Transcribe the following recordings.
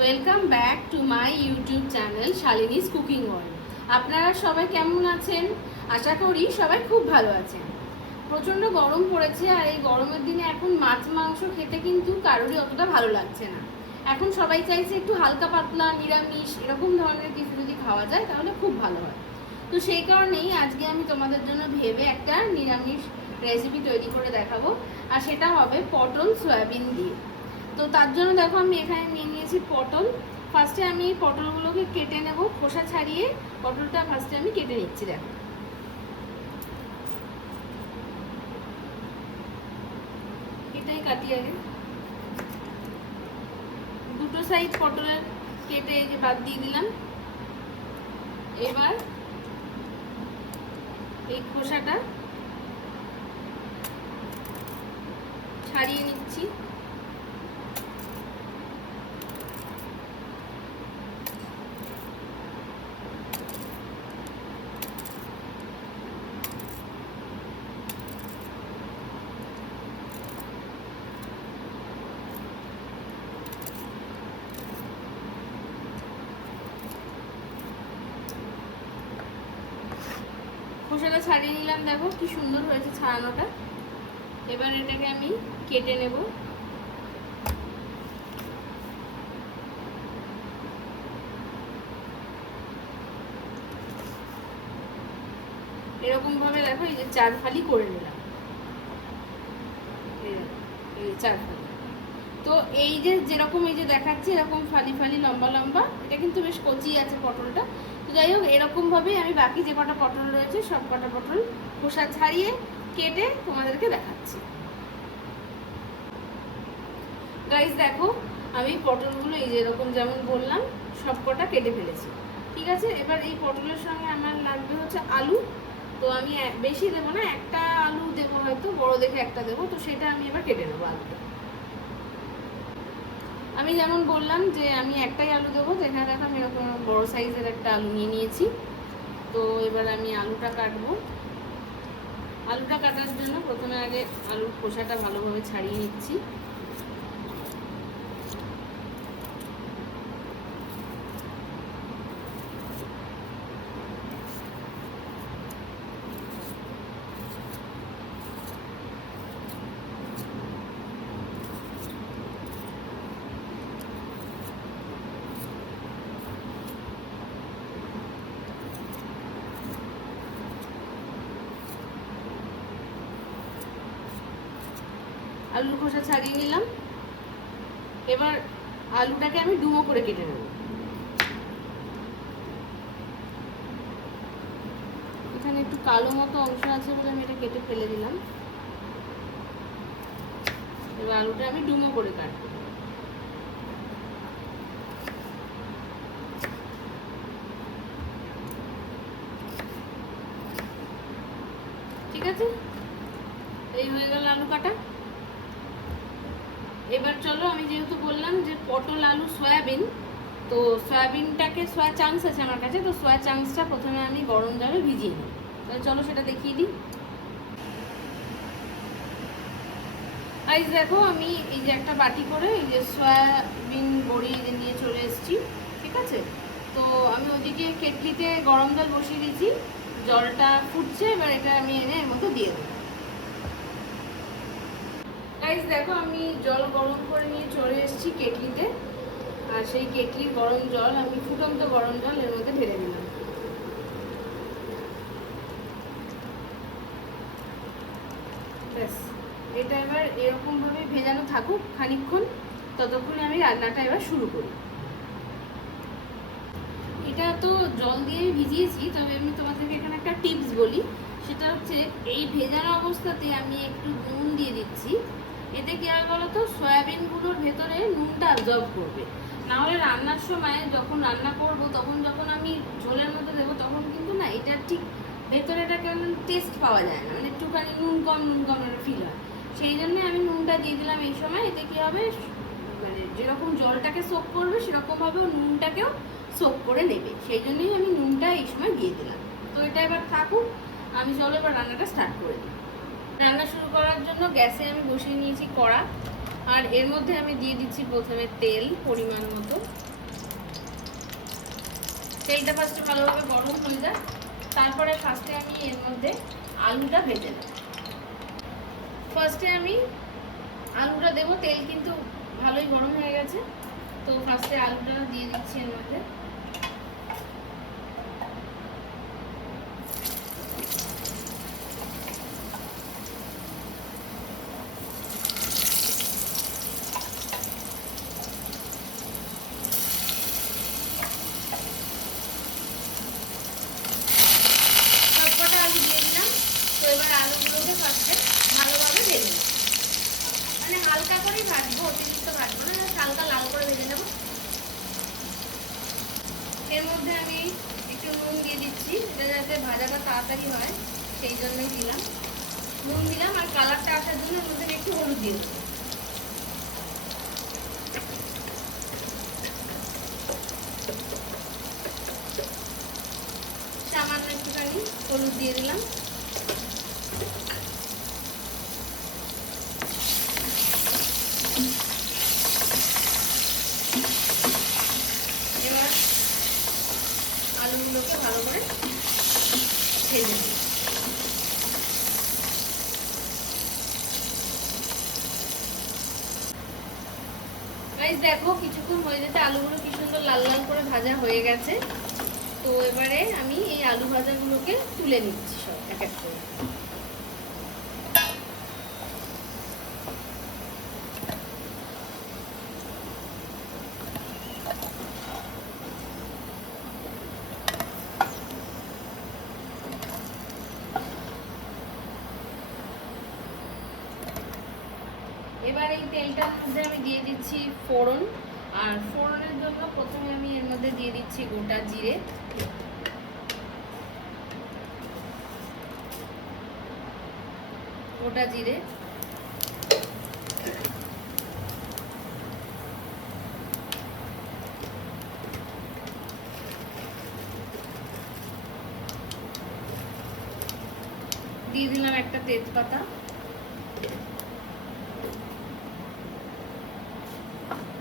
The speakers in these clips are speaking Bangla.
Welcome back to my YouTube channel Shalini's cooking world. আপনারা সবাই কেমন আছেন? আশা করি সবাই খুব ভালো আছেন। প্রচণ্ড গরম পড়েছে, আর এই গরমের দিনে এখন মাছ মাংস খেতে কিন্তু কারোরই অতটা ভালো লাগছে না। এখন সবাই চাইছে একটু হালকা পাতলা নিরামিষ এরকম ধরনের কিছু যদি খাওয়া যায় তাহলে খুব ভালো হয়। তো সেই কারণেই আজকে আমি তোমাদের জন্য ভেবে একটা নিরামিষ রেসিপি তৈরি করে দেখাবো, আর সেটা হবে পটল সয়াবিন দিয়ে। তো তার জন্য দেখো আমি এখানে নিয়ে নিয়েছি পটল। ফার্স্টে আমি পটলগুলোকে কেটে নেব, খোসা ছাড়িয়ে পটলটা ফার্স্টে আমি কেটে নিচ্ছি। দেখো এটাই কাটি আগে। দুটো সাইড পটলের কেটে এই যে বাদ দিয়ে দিলাম। এবার এই খোসাটা ছাড়িয়ে নিচ্ছি। খোসাটা ছাড়িয়ে নিলাম, দেখো কি সুন্দর হয়েছে ছাড়ানোটা। এবার এটাকে আমি কেটে নেব। এরকম ভাবে দেখো এই যে 4 ফালি করে নিলাম, এই 4 ফালি। তো এই যে যেরকম এই যে দেখাচ্ছে এরকম ফালি ফালি লম্বা লম্বা, এটা কিন্তু বেশ কচি আছে পটলটা। তো যাই হোক এরকম ভাবেই আমি বাকি যে কটা পটল রয়েছে সব কটা পটল খোসা ছাড়িয়ে কেটে তোমাদেরকে দেখাচ্ছি। গাইস দেখো আমি পটলগুলো এই যে এরকম যেমন বললাম সব কটা কেটে ফেলেছি। ঠিক আছে, এবার এই পটলের সঙ্গে আমার লাগবে হচ্ছে আলু। তো আমি বেশি দেবো না, একটা আলু দেবো, হয়তো বড় দেখে একটা দেবো। তো সেটা আমি এবার কেটে নেবো আলুটা। আমি যেমন বললাম যে আমি একটাই আলু দেবো, তো এখানে দেখো আমি এরকম বড় সাইজের একটা আলু নিয়ে নিয়েছি। তো এবার আমি আলুটা কাটবো। আলুটা কাটার জন্য প্রথমে আগে আলুর খোসাটা ভালোভাবে ছাড়িয়ে নিচ্ছি। আলুর খোসা ছাড়িয়ে নিলাম। এবার আলুটাকে আমি ডুমো করে কেটে নেব। এখানে একটু কালো মতো অংশ আছে বলে আমি এটা কেটে ফেলে দিলাম। এবার আলুটা আমি ডুমো করে কাটবো। ঠিক আছে, এই হয়ে গেল আলু কাটা। এবার চলো আমি যেহেতু বললাম যে পটল আলু সয়াবিন, তো সয়াবিনটাকে সয়া চাংস আছে আমার কাছে, তো সয়া চাংসটা প্রথমে আমি গরম জলে ভিজিয়ে নিই। তাহলে চলো সেটা দেখিয়ে দিই। আইজ দেখো আমি এই যে একটা বাটি করে এই যে সয়াবিন বড়ি নিয়ে চলে এসেছি। ঠিক আছে, তো আমি ওদিকে কেটলিতে গরম জল বসিয়ে দিয়েছি, জলটা ফুটছে। এবার এটা আমি এনে এর মধ্যে দিয়ে দেবো। গাইস দেখো আমি জল গরম করে নিয়ে চলে এসেছি কেটলিতে, আর সেই কেটলির গরম জল আমি ফুটন্ত গরম জল এর মধ্যে ঢেলে দিলাম। ব্যাস, এটা এবার এরকম ভাবে ভেজানো থাকুক খানিকক্ষণ, ততক্ষণে আমি রান্নাটা এবার শুরু করি। এটা তো জল দিয়ে ভিজিয়েছি, তবে আমি তোমাদেরকে এখানে একটা টিপস বলি। সেটা হচ্ছে এই ভেজানো অবস্থাতে আমি একটু নুন দিয়ে দিচ্ছি। এতে কি হয় বলো তো, সয়াবিনগুলোর ভেতরে নুনটা অ্যাবজর্ব করবে। নাহলে রান্নার সময় যখন রান্না করব তখন যখন আমি ঝোলের মধ্যে দেবো তখন কিন্তু না এটা ঠিক ভেতরেটা কেমন টেস্ট পাওয়া যায় না, মানে একটুখানি নুন কম একটা ফিল হয়। সেই জন্য আমি নুনটা দিয়ে দিলাম এই সময়। এতে কি হবে, মানে যেরকম জলটাকে সোক করবে সেরকমভাবে ও নুনটাকেও সোক করে নেবে। সেই জন্যই আমি নুনটা এই সময় দিয়ে দিলাম। তো এটা এবার থাকুক, আমি চলো এবার রান্নাটা স্টার্ট করে দিই। রান্না শুরু করার জন্য গ্যাসে আমি বসিয়ে নিয়েছি কড়া। আর এর মধ্যে আমি দিয়ে দিচ্ছি প্রথমে তেল পরিমাণ মতো। তেলটা ফার্স্টে ভালোভাবে গরম হয়ে যায়, তারপরে ফার্স্টে আমি এর মধ্যে আলুটা ভেজে নেব। ফার্স্টে আমি আলুটা দেবো, তেল কিন্তু ভালোই গরম হয়ে গেছে, তো ফার্স্টে আলুটা দিয়ে দিচ্ছি এর মধ্যে। সবকটা আলু দিয়ে দিলাম। তো এবার আলুগুলোকে ফার্স্টে ভালোভাবে ভেজে নেব, মানে হালকা করেই ভাজবো, অতিরিক্ত ভাজবো না, হালকা লাল করে ভেজে নেব। এর মধ্যে আমি একটু নুন দিয়ে দিচ্ছি, এটা যাতে ভাজাটা তাড়াতাড়ি হয় সেই জন্যই দিলাম। নুন দিলাম, আর কালারটা আসার জন্য এর মধ্যে একটু হলুদ দিয়ে দেবো। সামান্য একটুখানি হলুদ দিয়ে দিলাম। এবার আলুগুলোকে ভালো করে ভেজে দিই। গাইস দেখো কিছুক্ষণ হয়ে যেতে আলুগুলো কি সুন্দর লাল লাল করে ভাজা হয়ে গেছে। তো এবারে আমি এই আলু ভাজাগুলোকে তুলে নিচ্ছি সব এক এক করে। এবার এই তেলটার মধ্যে আমি দিয়ে দিচ্ছি ফোড়ন, আর ফোড়নের জন্য প্রথমে আমি এর মধ্যে দিয়ে দিচ্ছি গোটা জিরে। গোটা জিরে, দিয়ে দিলাম একটা তেজপাতা।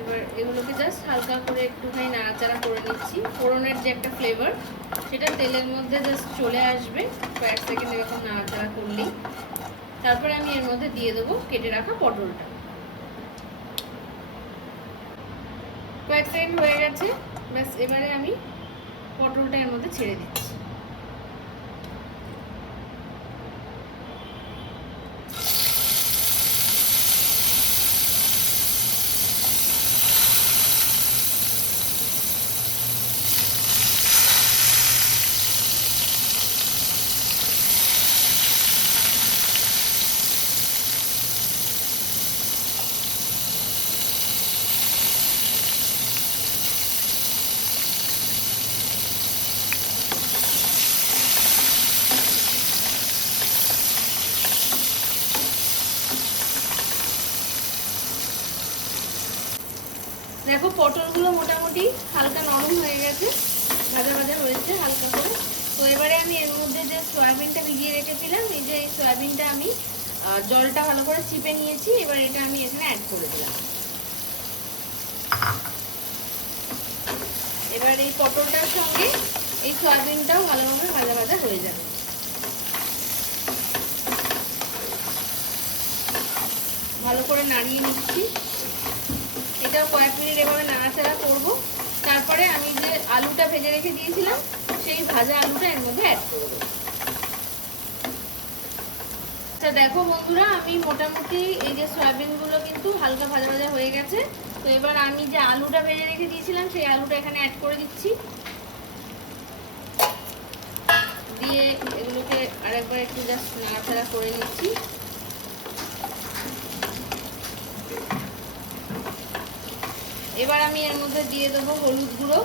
এবার এগুলোকে জাস্ট হালকা করে একটুখানি নাড়াচাড়া করে নিচ্ছি। ফোড়নের যে একটা ফ্লেভার সেটা তেলের মধ্যে জাস্ট চলে আসবে কয়েক সেকেন্ড এরকম নাড়াচাড়া করলেই। তারপরে আমি এর মধ্যে দিয়ে দেবো কেটে রাখা পটলটা। কয়েক সেকেন্ড হয়ে গেছে, ব্যাস এবারে আমি পটলটা এর মধ্যে ছেড়ে দিচ্ছি। দেখো পটলগুলো মোটামুটি হালকা নরম হয়ে গেছে, ভাজা ভাজা হয়েছে হালকা করে। তো এবারে আমি এর মধ্যে যে সয়াবিনটা ভিজিয়ে রেখেছিলাম, এই যে এই সয়াবিনটা আমি জলটা ভালো করে চিপে নিয়েছি, এবার এটা আমি এখানে অ্যাড করে দিলাম। এবার এই পটলটার সঙ্গে এই সয়াবিনটাও ভালোভাবে ভাজা ভাজা হয়ে যাবে। ভালো করে নাড়িয়ে নিচ্ছি, এটাও কয়েক মিনিট এভাবে নাড়াচাড়া করবো। তারপরে আমি যে আলুটা ভেজে রেখে দিয়েছিলাম সেই ভাজা আলুটা এর মধ্যে অ্যাড করে দেবো। আচ্ছা দেখো বন্ধুরা, আমি মোটামুটি এই যে সয়াবিনগুলো কিন্তু হালকা ভাজা ভাজা হয়ে গেছে। তো এবার আমি যে আলুটা ভেজে রেখে দিয়েছিলাম সেই আলুটা এখানে অ্যাড করে দিচ্ছি, দিয়ে এগুলোকে আরেকবার একটু জাস্ট নাড়াচাড়া করে নিচ্ছি। এবার আমি এর মধ্যে দিয়ে দেবো হলুদ গুঁড়ো,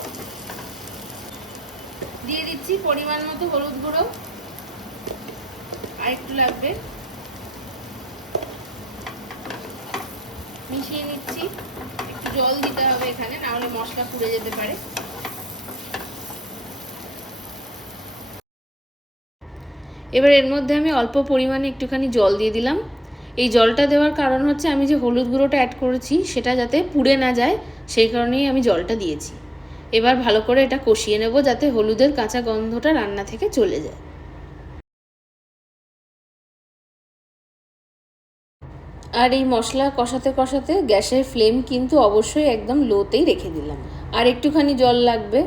দিয়ে দিচ্ছি পরিমাণ মতো হলুদ গুঁড়ো, আর একটু লাগবে, মিশিয়ে নিচ্ছি। একটু জল দিতে হবে এখানে, না হলে মশলা পুড়ে যেতে পারে। এবার এর মধ্যে আমি অল্প পরিমাণে একটুখানি জল দিয়ে দিলাম। এই জলটা দেওয়ার কারণ হচ্ছে আমি যে হলুদ গুঁড়োটা অ্যাড করেছি সেটা যাতে পুড়ে না যায়, সেই কারণেই আমি জলটা দিয়েছি। এবার ভালো করে এটা কষিয়ে নেব যাতে হলুদের কাঁচা গন্ধটা রান্না থেকে চলে যায়। আর এই মশলা কষাতে কষাতে গ্যাসের ফ্লেম কিন্তু অবশ্যই একদম লোতেই রেখে দিলাম। আর একটুখানি জল লাগবে,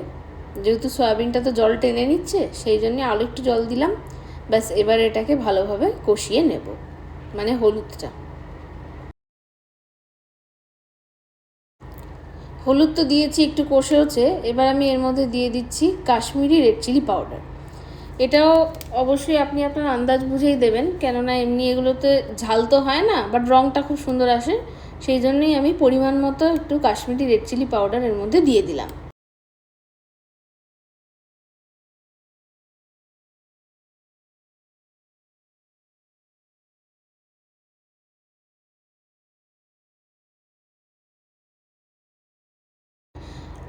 যেহেতু সয়াবিনটা তো জল টেনে নিচ্ছে, সেই জন্য আরও একটু জল দিলাম। ব্যাস, এবার এটাকে ভালোভাবে কষিয়ে নেব, মানে হলুদটা। হলুদ তো দিয়েছি, একটু কষেওছে। এবার আমি এর মধ্যে দিয়ে দিচ্ছি কাশ্মীরি রেড চিলি পাউডার। এটাও অবশ্যই আপনি আপনার আন্দাজ বুঝেই দেবেন, কেননা এমনি এগুলোতে ঝাল তো হয় না, বাট রঙটা খুব সুন্দর আসে। সেই জন্যই আমি পরিমাণ মতো একটু কাশ্মীরি রেড চিলি পাউডার এর মধ্যে দিয়ে দিলাম।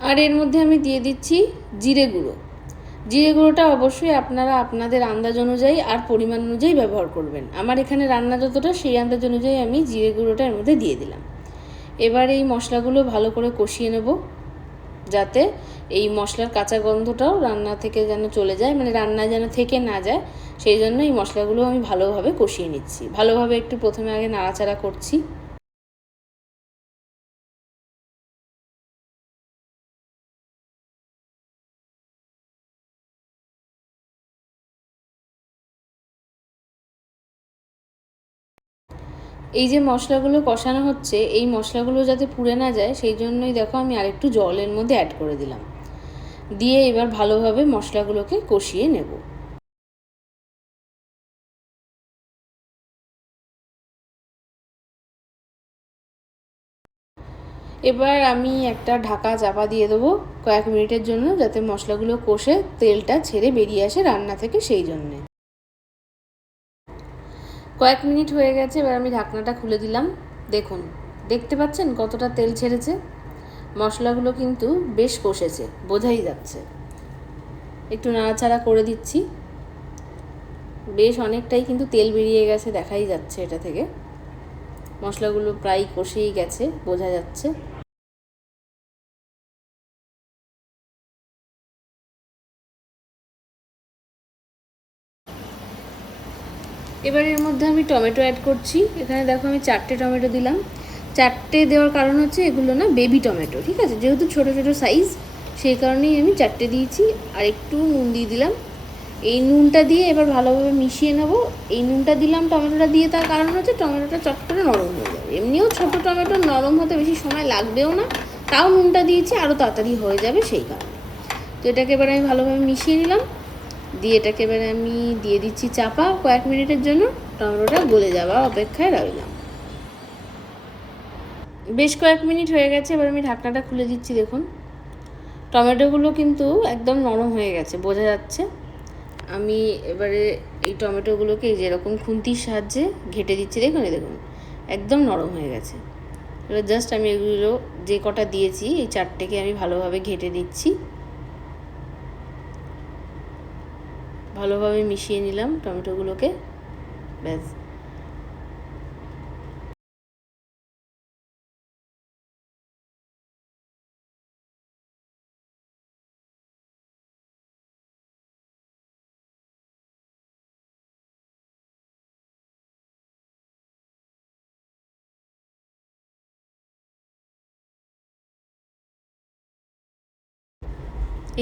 আর এর মধ্যে আমি দিয়ে দিচ্ছি জিরে গুঁড়ো। জিরে গুঁড়োটা অবশ্যই আপনারা আপনাদের আন্দাজ অনুযায়ী আর পরিমাণ অনুযায়ী ব্যবহার করবেন। আমার এখানে রান্না যতটা, সেই আন্দাজ অনুযায়ী আমি জিরে গুঁড়োটা এর মধ্যে দিয়ে দিলাম। এবার এই মশলাগুলো ভালো করে কষিয়ে নেব, যাতে এই মশলার কাঁচা গন্ধটাও রান্না থেকে যেন চলে যায়, মানে রান্না যেন থেকে না যায়। সেই জন্য এই মশলাগুলো আমি ভালোভাবে কষিয়ে নিচ্ছি। ভালোভাবে একটু প্রথমে আগে নাড়াচাড়া করছি। এই যে মশলাগুলো কষানো হচ্ছে, এই মশলাগুলো যাতে পুড়ে না যায়, সেই জন্যই দেখো আমি আরেকটু জলের মধ্যে অ্যাড করে দিলাম। দিয়ে এবার ভালোভাবে মশলাগুলোকে কষিয়ে নেব। এবার আমি একটা ঢাকা চাপা দিয়ে দেবো কয়েক মিনিটের জন্য, যাতে মশলাগুলো কষে তেলটা ছেড়ে বেরিয়ে আসে রান্না থেকে, সেই জন্যে। কয়েক মিনিট হয়ে গেছে, এবার আমি ঢাকনাটা খুলে দিলাম। দেখুন, দেখতে পাচ্ছেন কতটা তেল ছেড়েছে। মশলাগুলো কিন্তু বেশ কষেছে, বোঝাই যাচ্ছে। একটু নাড়াচাড়া করে দিচ্ছি। বেশ অনেকটাই কিন্তু তেল বেরিয়ে গেছে, দেখাই যাচ্ছে এটা থেকে। মশলাগুলো প্রায় কষেই গেছে, বোঝা যাচ্ছে। এবার এর মধ্যে আমি টমেটো অ্যাড করছি। এখানে দেখো আমি 4টে টমেটো দিলাম। 4টে দেওয়ার কারণ হচ্ছে এগুলো না বেবি টমেটো, ঠিক আছে, যেহেতু ছোটো ছোটো সাইজ, সেই কারণেই আমি 4টে দিয়েছি। আর একটু নুন দিয়ে দিলাম। এই নুনটা দিয়ে এবার ভালোভাবে মিশিয়ে নেব। এই নুনটা দিলাম টমেটোটা দিয়ে, তার কারণ হচ্ছে টমেটোটা চট করে নরম হয়ে যাবে। এমনিও ছোটো টমেটো নরম হতে বেশি সময় লাগবেও না, তাও নুনটা দিয়েছি আরও তাড়াতাড়ি হয়ে যাবে, সেই কারণে। তো এটাকে এবার আমি ভালোভাবে মিশিয়ে নিলাম। দিয়ে এটাকে এবারে আমি দিয়ে দিচ্ছি চাপা কয়েক মিনিটের জন্য। টমেটোটা গলে যাওয়ার অপেক্ষায় রইলাম। বেশ কয়েক মিনিট হয়ে গেছে, এবার আমি ঢাকনাটা খুলে দিচ্ছি। দেখুন, টমেটোগুলো কিন্তু একদম নরম হয়ে গেছে, বোঝা যাচ্ছে। আমি এবারে এই টমেটোগুলোকে যেরকম খুন্তির সাহায্যে ঘেটে দিচ্ছি, দেখুন দেখুন একদম নরম হয়ে গেছে। এবার জাস্ট আমি এগুলো যে কটা দিয়েছি, এই 4টেকে আমি ভালোভাবে ঘেটে দিচ্ছি। ভালোভাবে মিশিয়ে নিলাম টমেটোগুলোকে, ব্যাস।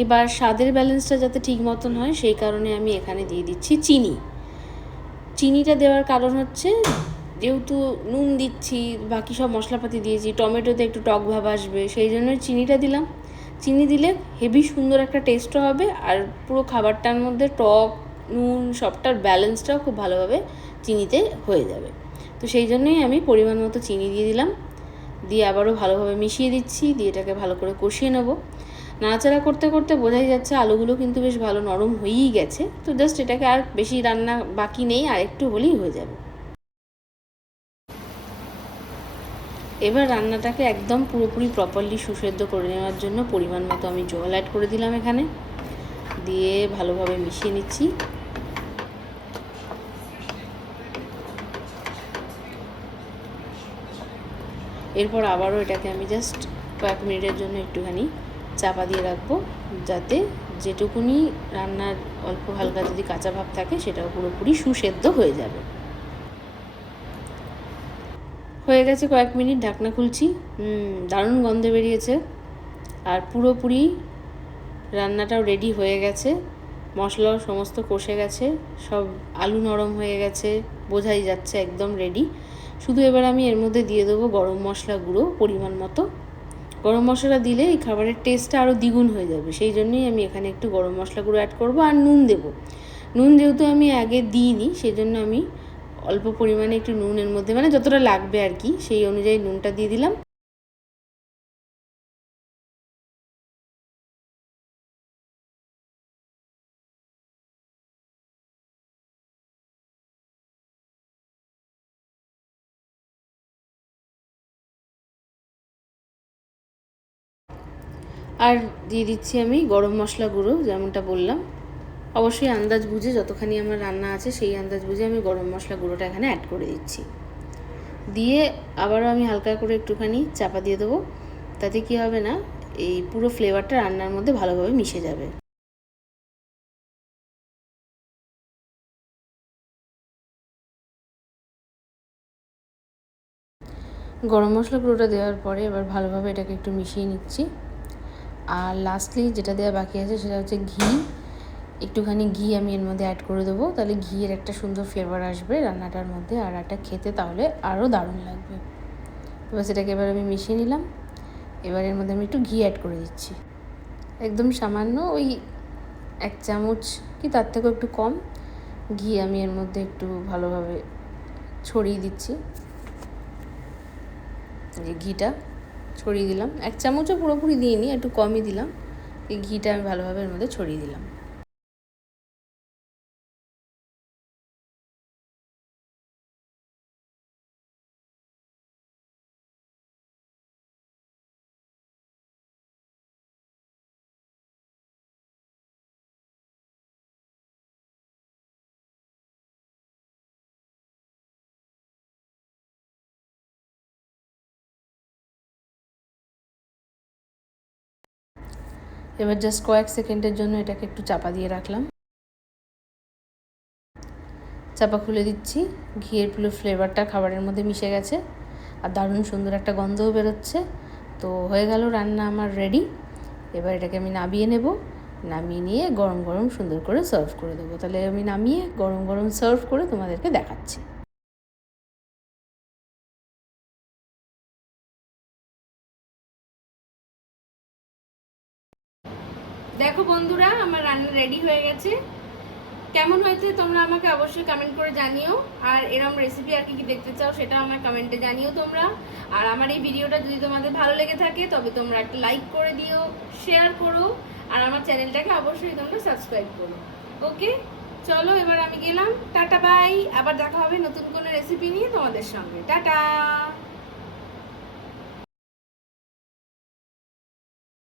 এবার স্বাদের ব্যালেন্সটা যাতে ঠিক মতন হয়, সেই কারণে আমি এখানে দিয়ে দিচ্ছি চিনি। চিনিটা দেওয়ার কারণ হচ্ছে, যেহেতু নুন দিচ্ছি, বাকি সব মশলাপাতি দিয়েছি, টমেটোতে একটু টক ভাব আসবে, সেই জন্য চিনিটা দিলাম। চিনি দিলে হেভি সুন্দর একটা টেস্টও হবে, আর পুরো খাবারটার মধ্যে টক নুন সবটার ব্যালেন্সটাও খুব ভালোভাবে চিনিতে হয়ে যাবে। তো সেই জন্যই আমি পরিমাণ মতো চিনি দিয়ে দিলাম। দিয়ে আবারও ভালোভাবে মিশিয়ে দিচ্ছি। দিয়ে এটাকে ভালো করে কষিয়ে নেব। নাড়াচাড়া করতে করতে বোঝাই যাচ্ছে আলুগুলো কিন্তু বেশ ভালো নরম হয়েই গেছে। তো জাস্ট এটাকে আর বেশি রান্না বাকি নেই, আর একটু হলেই হয়ে যাবে। এবার রান্নাটাকে একদম পুরোপুরি প্রপারলি সুসেদ্ধ করে নেওয়ার জন্য পরিমাণ মতো আমি জল অ্যাড করে দিলাম এখানে। দিয়ে ভালোভাবে মিশিয়ে নিচ্ছি। এরপর আবারও এটাকে আমি জাস্ট কয়েক মিনিটের জন্য একটুখানি চাপা দিয়ে রাখবো, যাতে যেটুকুনি রান্নার অল্প হালকা যদি কাঁচা ভাব থাকে সেটাও পুরোপুরি সুসেদ্ধ হয়ে যাবে। হয়ে গেছে কয়েক মিনিট, ঢাকনা খুলছি। দারুণ গন্ধ বেরিয়েছে আর পুরোপুরি রান্নাটাও রেডি হয়ে গেছে। মশলাও সমস্ত কষে গেছে, সব আলু নরম হয়ে গেছে, বোঝাই যাচ্ছে একদম রেডি। শুধু এবার আমি এর মধ্যে দিয়ে দেবো গরম মশলা গুঁড়ো পরিমাণ মতো। গরম মশলা দিলে এই খাবারের টেস্টটা আরও দ্বিগুণ হয়ে যাবে, সেই জন্যই আমি এখানে একটু গরম মশলা গুঁড়ো অ্যাড করবো। আর নুন দেবো। নুন যেহেতু আমি আগে দিইনি, সেই জন্য আমি অল্প পরিমাণে একটু নুন এর মধ্যে, মানে যতটা লাগবে আর কি সেই অনুযায়ী নুনটা দিয়ে দিলাম। আর দিয়ে দিচ্ছি আমি গরম মশলা গুঁড়ো, যেমনটা বললাম অবশ্যই আন্দাজ বুঝে, যতখানি আমার রান্না আছে সেই আন্দাজ বুঝে আমি গরম মশলা গুঁড়োটা এখানে অ্যাড করে দিচ্ছি। দিয়ে আবারও আমি হালকা করে একটুখানি চাপা দিয়ে দেবো, তাতে কী হবে না, এই পুরো ফ্লেভারটা রান্নার মধ্যে ভালোভাবে মিশে যাবে। গরম মশলা গুঁড়োটা দেওয়ার পরে এবার ভালোভাবে এটাকে একটু মিশিয়ে নিচ্ছি। আর লাস্টলি যেটা দেওয়া বাকি আছে সেটা হচ্ছে ঘি। একটুখানি ঘি আমি এর মধ্যে অ্যাড করে দেবো, তাহলে ঘিয়ের একটা সুন্দর ফ্লেভার আসবে রান্নাটার মধ্যে, আর একটা খেতে তাহলে আরও দারুণ লাগবে। এবার সেটাকে এবার আমি মিশিয়ে নিলাম। এবার এর মধ্যে আমি একটু ঘি অ্যাড করে দিচ্ছি, একদম সামান্য, ওই 1 চামচ কি তার থেকেও একটু কম ঘি আমি এর মধ্যে একটু ভালোভাবে ছড়িয়ে দিচ্ছি। যে ঘিটা ছড়িয়ে দিলাম, 1 চামচও পুরোপুরি দিইনি, একটু কমই দিলাম। এই ঘিটা আমি ভালোভাবে এর মধ্যে ছড়িয়ে দিলাম। এবার জাস্ট কয়েক সেকেন্ডের জন্য এটাকে একটু চাপা দিয়ে রাখলাম। চাপা খুলে দিচ্ছি। ঘিয়ের পুরো ফ্লেভারটা খাবারের মধ্যে মিশে গেছে আর দারুণ সুন্দর একটা গন্ধও বেরোচ্ছে। তো হয়ে গেল রান্না আমার রেডি। এবার এটাকে আমি নামিয়ে নেব। নামিয়ে নিয়ে গরম গরম সুন্দর করে সার্ভ করে দেবো। তাহলে আমি নামিয়ে গরম গরম সার্ভ করে তোমাদেরকে দেখাচ্ছি। দেখো বন্ধুরা, আমার রান্না রেডি হয়ে গেছে। কেমন হয়েছে তোমরা আমাকে অবশ্যই কমেন্ট করে জানিও। আর এরকম রেসিপি আর কি দেখতে চাও সেটাও আমার কমেন্টে জানিও তোমরা। আর আমার এই ভিডিওটা যদি তোমাদের ভালো লেগে থাকে তবে তোমরা একটা লাইক করে দিও, শেয়ার করো, আর আমার চ্যানেলটাকে অবশ্যই তোমরা সাবস্ক্রাইব করো। ওকে, চলো এবার আমি গেলাম। Tata bye. আবার দেখা হবে নতুন কোনো রেসিপি নিয়ে তোমাদের সঙ্গে। টাটা।